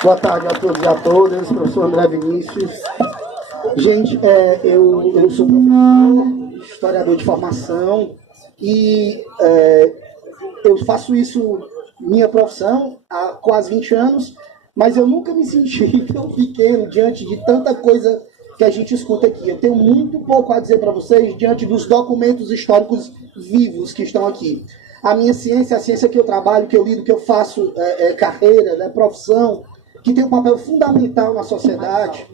Boa tarde a todos e a todas, professor André Vinícius. Gente, eu sou professor, historiador de formação e eu faço isso, minha profissão, há quase 20 anos, mas eu nunca me senti tão pequeno diante de tanta coisa que a gente escuta aqui. Eu tenho muito pouco a dizer para vocês diante dos documentos históricos vivos que estão aqui. A minha ciência, a ciência que eu trabalho, que eu lido, que eu faço carreira, né, profissão, que tem um papel fundamental na sociedade,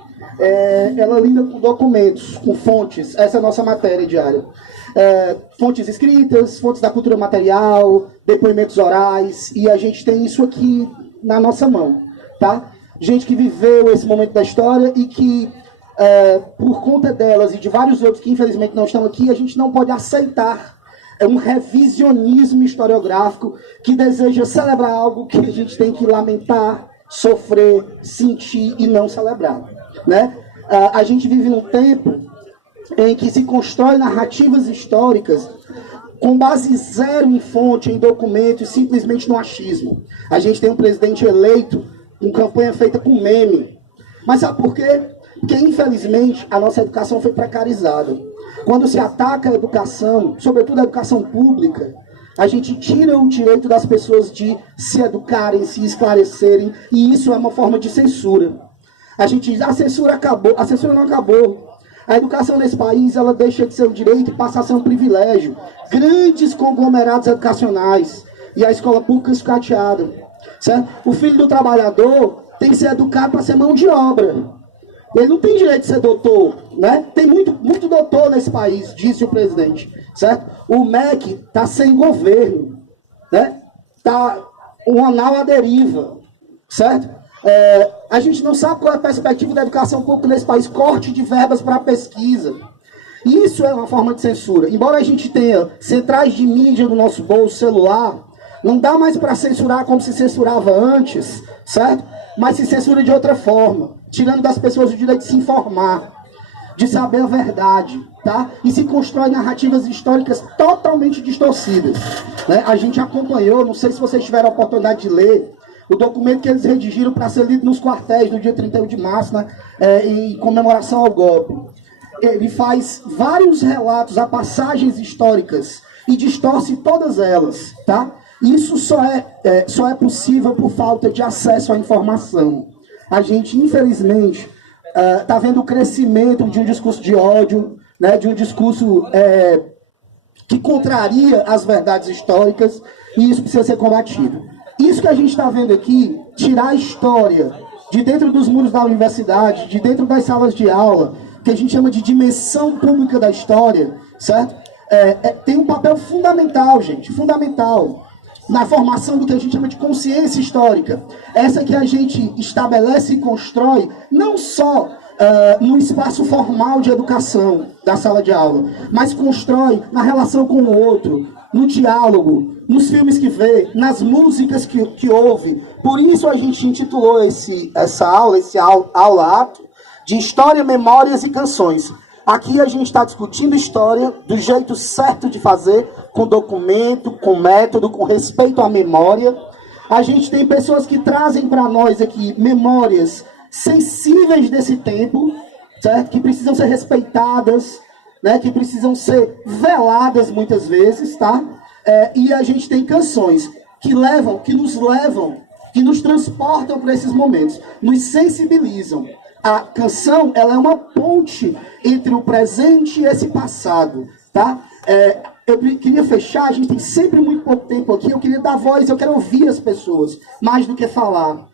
ela lida com documentos, com fontes. Essa é a nossa matéria diária. Fontes escritas, fontes da cultura material, depoimentos orais, e a gente tem isso aqui na nossa mão, tá? Gente que viveu esse momento da história e que, por conta delas e de vários outros que infelizmente não estão aqui, a gente não pode aceitar um revisionismo historiográfico que deseja celebrar algo que a gente tem que lamentar, sofrer, sentir e não celebrar, né? A gente vive num tempo em que se constrói narrativas históricas com base zero em fonte, em documentos, simplesmente no achismo. A gente tem um presidente eleito com campanha feita com meme. Mas sabe por quê? Porque, infelizmente, a nossa educação foi precarizada. Quando se ataca a educação, sobretudo a educação pública, a gente tira o direito das pessoas de se educarem, se esclarecerem, e isso é uma forma de censura. A gente diz, a censura acabou. A censura não acabou. A educação nesse país, ela deixa de ser um direito e passa a ser um privilégio. Grandes conglomerados educacionais e a escola pública escateada, certo? O filho do trabalhador tem que ser educado para ser mão de obra. Ele não tem direito de ser doutor, né? Tem muito doutor nesse país, disse o presidente, certo? O MEC está sem governo, né? Está um anal à deriva, certo? A gente não sabe qual é a perspectiva da educação pública nesse país, corte de verbas para pesquisa. Isso é uma forma de censura. Embora a gente tenha centrais de mídia no nosso bolso, celular, não dá mais para censurar como se censurava antes, certo? Mas se censura de outra forma, tirando das pessoas o direito de se informar, de saber a verdade, tá? E se constrói narrativas históricas totalmente distorcidas, né? A gente acompanhou, não sei se vocês tiveram a oportunidade de ler, o documento que eles redigiram para ser lido nos quartéis no dia 31 de março, né? Em comemoração ao golpe. Ele faz vários relatos a passagens históricas e distorce todas elas, tá? Isso só é possível por falta de acesso à informação. A gente, infelizmente, está vendo o crescimento de um discurso de ódio, né, de um discurso que contraria as verdades históricas, e isso precisa ser combatido. Isso que a gente está vendo aqui, tirar a história de dentro dos muros da universidade, de dentro das salas de aula, que a gente chama de dimensão pública da história, certo? Tem um papel fundamental, gente, fundamental, na formação do que a gente chama de consciência histórica. Essa que a gente estabelece e constrói, não só no espaço formal de educação da sala de aula, mas constrói na relação com o outro, no diálogo, nos filmes que vê, nas músicas que ouve. Por isso a gente intitulou essa aula, esse aula-ato, de História, Memórias e Canções. Aqui a gente está discutindo história do jeito certo de fazer, com documento, com método, com respeito à memória. A gente tem pessoas que trazem para nós aqui memórias sensíveis desse tempo, certo? Que precisam ser respeitadas, né? Que precisam ser veladas muitas vezes, tá? E a gente tem canções que nos transportam para esses momentos, nos sensibilizam. A canção, ela é uma ponte entre o presente e esse passado, tá? Eu queria fechar, a gente tem sempre muito pouco tempo aqui, eu queria dar voz, eu quero ouvir as pessoas, mais do que falar.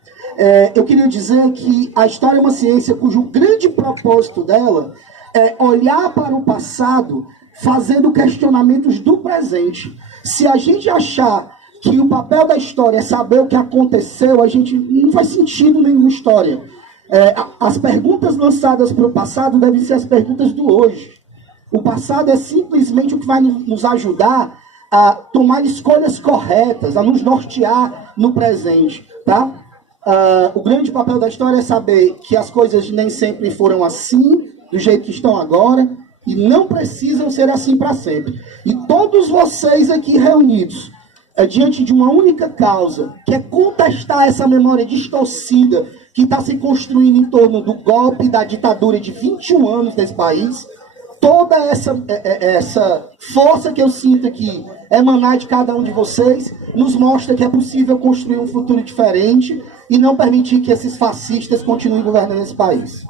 Eu queria dizer que a história é uma ciência cujo grande propósito dela é olhar para o passado fazendo questionamentos do presente. Se a gente achar que o papel da história é saber o que aconteceu, a gente não faz sentido nenhuma história. As perguntas lançadas para o passado devem ser as perguntas do hoje. O passado é simplesmente o que vai nos ajudar a tomar escolhas corretas, a nos nortear no presente, tá? O grande papel da história é saber que as coisas nem sempre foram assim, do jeito que estão agora, e não precisam ser assim para sempre. E todos vocês aqui reunidos, diante de uma única causa, que é contestar essa memória distorcida que está se construindo em torno do golpe da ditadura de 21 anos nesse país, toda essa força que eu sinto aqui emanar de cada um de vocês, nos mostra que é possível construir um futuro diferente e não permitir que esses fascistas continuem governando esse país.